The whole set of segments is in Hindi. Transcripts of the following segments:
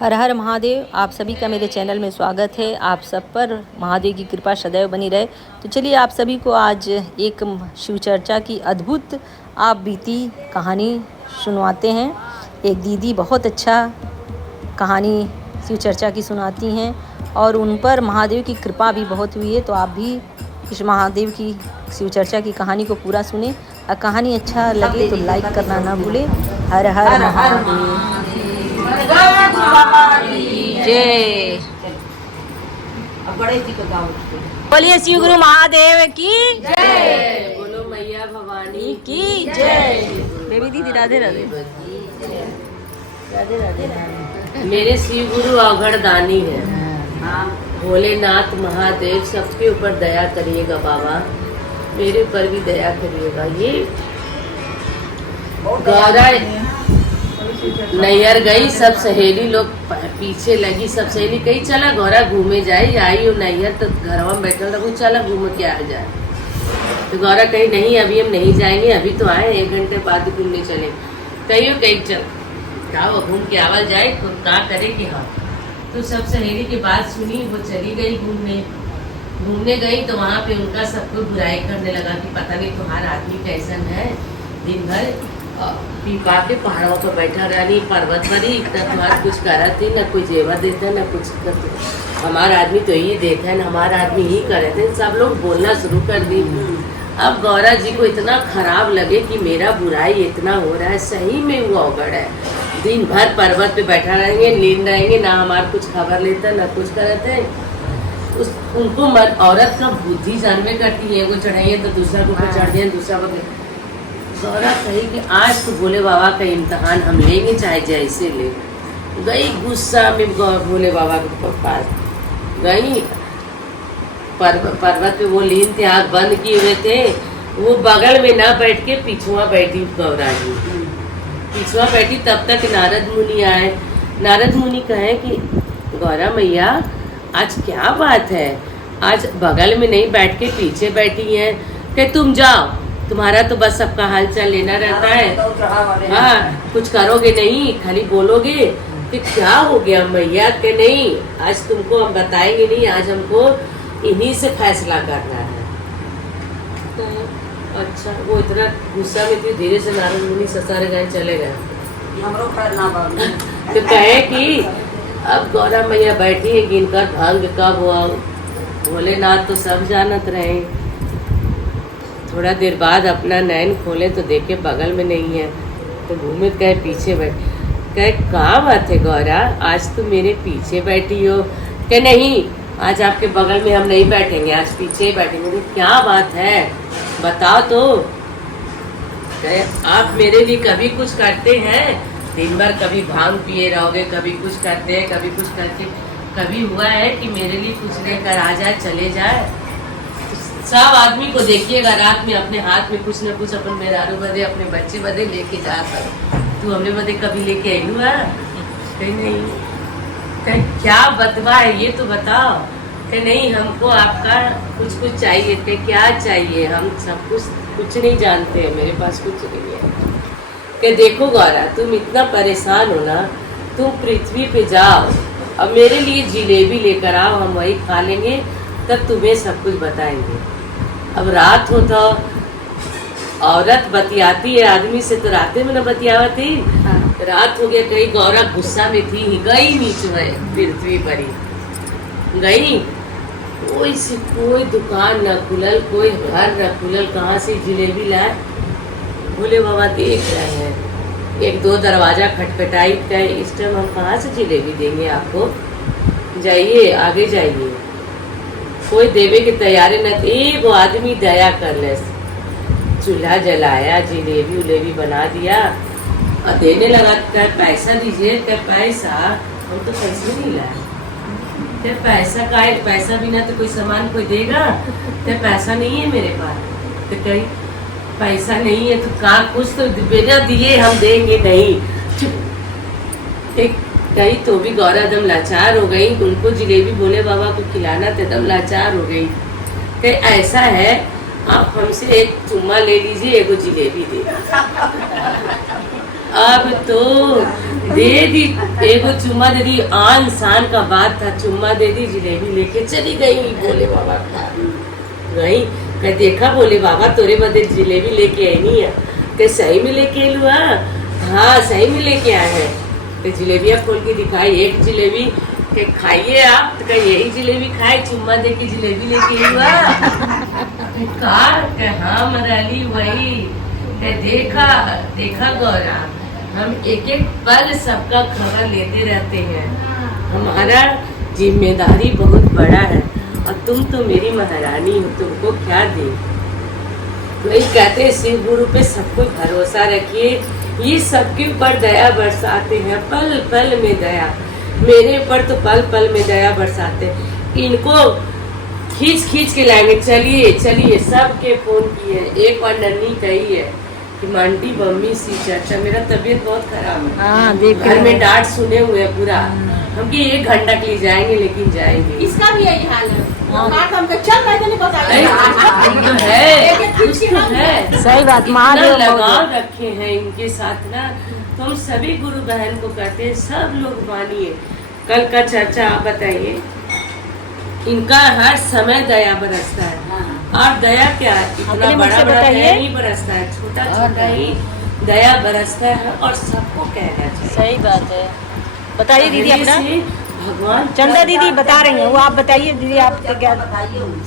हर हर महादेव। आप सभी का मेरे चैनल में स्वागत है। आप सब पर महादेव की कृपा सदैव बनी रहे। तो चलिए आप सभी को आज एक शिव चर्चा की अद्भुत आप बीती कहानी सुनवाते हैं। एक दीदी बहुत अच्छा कहानी शिव चर्चा की सुनाती हैं और उन पर महादेव की कृपा भी बहुत हुई है। तो आप भी इस महादेव की शिव चर्चा की कहानी को पूरा सुने और कहानी अच्छा लगे तो लाइक करना ना भूलें। हर हर महादेव। जय बोलिए शिव गुरु महादेव की जय। बोलो मैया भवानी की जय। बेबी दीदी राधे राधे राधे राधे। मेरे शिव गुरु अवघड़दानी है। भोलेनाथ महादेव सबके ऊपर दया करिएगा बाबा, मेरे ऊपर भी दया करिएगा। ये गौरा नैहर गई, सब सहेली लोग पीछे लगी। सब सहेली कही चला गौरा घूमे जाए। आई नैहर तो घर में बैठल रहो, चला घूम के आ जाए। तो गौरा कही नहीं अभी हम नहीं जाएंगे, अभी तो आए 1 घंटे बाद घूमने चले। कहियो कहीं चल क्या वो घूम के आवल जाए तो क्या करे कि हाँ। तो सब सहेली की बात सुनी, वो चली गई घूमने गई। तो वहाँ पे उनका सबको बुराई करने लगा कि पता नहीं तुम्हारा आदमी कैसन है, दिन भर पीपा के पहाड़ों पर बैठा रहनी, पर्वत पर ही इतना तुम्हारा कुछ करा थी, न कोई जेवर देता न कुछ करते। हमारा आदमी तो ये देखा है, हमारा आदमी ही करे थे। सब लोग बोलना शुरू कर दी। अब गौरा जी को इतना खराब लगे कि मेरा बुराई इतना हो रहा है, सही में वो अवगढ़ है। दिन भर पर्वत पे बैठा रहेंगे, नींद रहेंगे, ना हमारा कुछ खबर लेता न कुछ करते। उनको औरत का बुद्धि जानवे करती है, वो चढ़ाइए तो दूसरा को चढ़ दिया, दूसरा को। गौरा कही कि आज तो भोले बाबा का इम्तहान हम लेंगे, चाहे जैसे ले। गई गुस्सा में भोले बाबा के पास गई। पर्वत पे वो लीन थे, आँख बंद किए हुए थे। वो बगल में ना बैठ के पिछुआ बैठी गौरा जी, पिछुआ बैठी। तब तक नारद मुनि आए। नारद मुनि कहे कि गौरा मैया आज क्या बात है, आज बगल में नहीं बैठ के पीछे बैठी हैं। कि तुम जाओ, तुम्हारा तो बस सबका हाल चाल लेना रहता है। हाँ, कुछ करोगे नहीं, खाली बोलोगे। कि क्या हो गया मैया? के नहीं, आज तुमको हम बताएंगे नहीं, आज हमको इन्हीं से फैसला करना है। तो अच्छा, वो इतना गुस्सा में थी, धीरे से नारद मुनि ससारे गए, चले गए। तो कहे कि अब गौरा मैया बैठी है, गिनकर भंग कब हुआ भोलेनाथ तो सब जानत रहे। थोड़ा देर बाद अपना नैन खोले तो देखे बगल में नहीं है। तो घूमे कहे पीछे बैठ। कहे कहाँ बात है गौरा, आज तुम मेरे पीछे बैठी हो? कहे नहीं, आज आपके बगल में हम नहीं बैठेंगे, आज पीछे ही बैठेंगे। क्या बात है बताओ तो। कहे आप मेरे लिए कभी कुछ करते हैं? दिन भर कभी भांग पिए रहोगे, कभी कुछ करते हैं, कभी कुछ करते। कभी हुआ है कि मेरे लिए कुछ लेकर आ जाए, चले जाए? सब आदमी को देखिएगा रात में अपने हाथ में कुछ न कुछ अपन मेहरारू बदे, अपने बच्चे बदे लेके जा कर। तू हमने बदे कभी लेके आई हुआ? कहीं नहीं। कहीं क्या बतवा है ये तो बताओ। कहीं नहीं, हमको आपका कुछ चाहिए। थे क्या चाहिए? हम सब कुछ नहीं जानते हैं, मेरे पास कुछ नहीं है। कि देखो गौरा, तुम इतना परेशान हो ना, तुम पृथ्वी पे जाओ, अब मेरे लिए जिलेबी लेकर आओ, हम वही खा लेंगे, तब तुम्हें सब कुछ बताएंगे। अब रात हो तो औरत बतियाती है आदमी से, तो रातें में न बतियावती। रात हो गया, कहीं गौरा गुस्सा में थी, गई नीचे पृथ्वी पर ही गई। कोई दुकान न खुलल, कोई घर न खुलल, कहाँ से जिलेबी लाए? भोले बाबा देख रहे हैं। 1-2 दरवाजा खटखटाई, कहे इस टाइम हम कहाँ से जिलेबी देंगे आपको, जाइए आगे जाइए। कोई देवे की तैयारी न थी। वो आदमी दया कर ले, चूल्हा जलाया, जिलेबी उलेबी बना दिया और देने लगा। क्या पैसा दीजिए? क्या पैसा? हम तो पैसे नहीं लाए। क्या पैसा का है? पैसा बिना तो कोई सामान कोई देगा? क्या पैसा नहीं है मेरे पास? तो कहीं पैसा नहीं है तो कहाँ, कुछ तो बिना दिए हम देंगे नहीं। एक कहीं तो भी गौरा दम लाचार हो गई। उनको जिलेबी भोले बाबा को खिलाना तो दम लाचार हो गई। कि ऐसा है, आप हमसे एक चुम्मा ले लीजिए, एगो जिलेबी दे। अब तो दे दी, एगो चुम्मा दे दी, आन शान का बात था, चुम्मा दे दी, जिलेबी लेके चली गई। बोले बाबा गई कह देखा बोले बाबा तोरे बदे जिलेबी लेके आई नहीं है, के सही में लेके लुआ, हाँ सही में लेके आए हैं। तो जिलेबिया खोल के दिखाई, एक जिलेबी के खाइए आप, तो यही जिलेबी खाए, चुम्मा दे के जिलेबी लेके लुआ हाँ मराली वही। देखा देखा गौरा, हम एक एक पल सबका खबर लेते रहते हैं, हमारा जिम्मेदारी बहुत बड़ा है, और तुम तो मेरी महारानी हो, तुमको क्या दे। वही कहते हैं शिव गुरु पे सबको भरोसा रखिए, ये सबके ऊपर दया बरसाते हैं, पल पल में दया, मेरे ऊपर तो पल पल में दया बरसाते, इनको खींच खींच के लाएंगे। चलिए चलिए, सबके फोन किए, एक बार नन्ही कही है कि मांटी मम्मी सी चाचा मेरा तबीयत बहुत खराब है, घर में डांट सुने हुए है पूरा, हम कि 1 घंटा के लिए जाएंगे, लेकिन जाएंगे। इसका भी यही हाल है, चल मैं तेने बताया है, सही बात, महादेव लगाव रखे हैं इनके साथ ना, तो हम सभी गुरु बहन को कहते हैं सब लोग मानिए। कल का चर्चा आप बताइए, इनका हर समय दया बरसता है, और दया क्या इतना बड़ा बड़ा दया नहीं बरसता है, छोटा छोटा ही दया बरसता है, और सबको कहना चाहिए। सही बात है। बताइए दीदी अपना, भगवान चंदा दीदी बता रही हैं, वो आप बताइए दीदी, आप क्या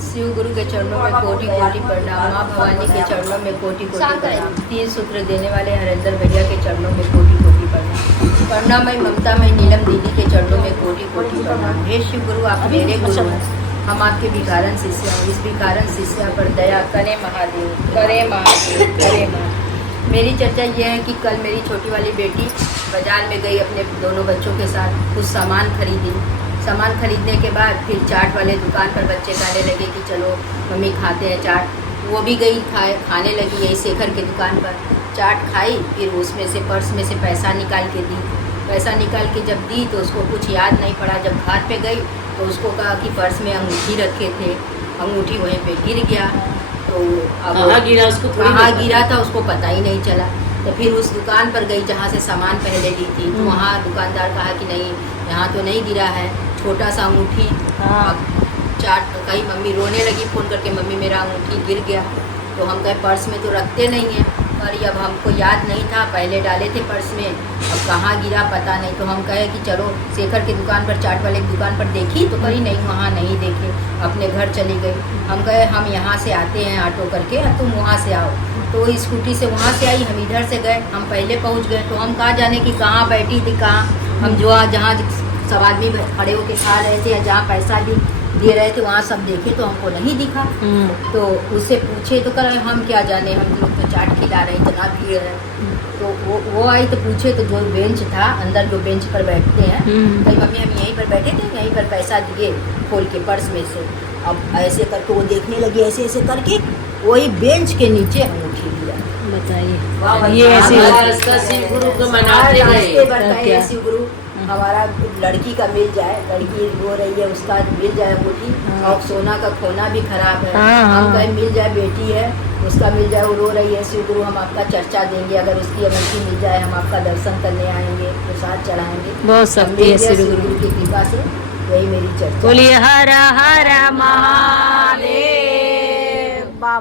शिव गुरु के चरणों में कोटि कोटि प्रणाम, माँ भवानी के चरणों में कोटि कोटि प्रणाम, 3 सूत्र देने वाले हरेंद्र भैया के चरणों में कोटि कोटि प्रणाम, करुणामय ममता में नीलम दीदी के चरणों में कोटि कोटि प्रणाम। हे शिव गुरु, आप मेरे गुरु हैं, हम आपके भिखारन शिष्य हैं, इस भिखारन शिष्या पर दया करे महादेव, करे महादेव, करे महादेव। मेरी चर्चा ये है कि कल मेरी छोटी वाली बेटी बाजार में गई अपने दोनों बच्चों के साथ, कुछ सामान खरीदी, सामान खरीदने के बाद फिर चाट वाले दुकान पर बच्चे कहने लगे कि चलो मम्मी खाते हैं चाट, वो भी गई खाने लगी, यही शेखर की दुकान पर चाट खाई, फिर उसमें से पर्स में से पैसा निकाल के दी, पैसा निकाल के जब दी तो उसको कुछ याद नहीं पड़ा, जब हाथ पे गई तो उसको कहा कि पर्स में अंगूठी रखे थे, अंगूठी वहीं पे गिर गया, तो अब कहाँ गिरा उसको कहाँ गिरा था उसको पता ही नहीं चला। तो फिर उस दुकान पर गई जहाँ से सामान पहले ली थी, तो वहाँ दुकानदार कहा कि नहीं यहाँ तो नहीं गिरा है, छोटा सा अंगूठी। अब चाट कही, मम्मी रोने लगी फ़ोन करके, मम्मी मेरा अंगूठी गिर गया। तो हम कहे पर्स में तो रखते नहीं हैं, पर अब हमको याद नहीं था, पहले डाले थे पर्स में, अब कहाँ गिरा पता नहीं। तो हम कहे कि चलो शेखर की दुकान पर, चाट वाले की दुकान पर देखी, तो कही नहीं वहाँ नहीं देखे, अपने घर चली गई। हम कहे हम यहाँ से आते हैं ऑटो करके, तुम वहाँ से आओ। तो स्कूटी से वहाँ से आई, हम इधर से गए, हम पहले पहुँच गए, तो हम कहाँ जाने कि कहाँ बैठी थी, कहाँ हम जो जहाँ सब आदमी खड़े होकर खा रहे थे या जहाँ पैसा भी दे रहे थे वहाँ सब देखे तो हमको नहीं दिखा। तो उससे पूछे तो कर हम क्या जाने, हम लोग तो चाट खिला रहे, इतना भीड़ है। तो वो आई तो पूछे, तो जो बेंच था अंदर, जो बेंच पर बैठते हैं, कही मम्मी हम यहीं पर बैठे थे, यहीं पर पैसा दिए खोल के पर्स में से। अब ऐसे करके वो देखने लगी, ऐसे ऐसे करके वही बेंच के नीचे अंगूठी दिया। बताइए ये ऐसे शिव गुरु को मनाते गए, शिव गुरु हमारा लड़की का मिल जाए, लड़की रो रही है उसका मिल जाए अंगूठी, और सोना का खोना भी खराब है, हम कहीं मिल जाए, बेटी है उसका मिल जाए, वो रो रही है, शिव गुरु हम आपका चर्चा देंगे, अगर उसकी अंगूठी मिल जाए हम आपका दर्शन करने आएंगे, प्रसाद चढ़ाएंगे, बहुत शक्ति है शिव गुरु की कृपा से। वही मेरी चर्चा। बोलिए हर हर महादेव बाबा।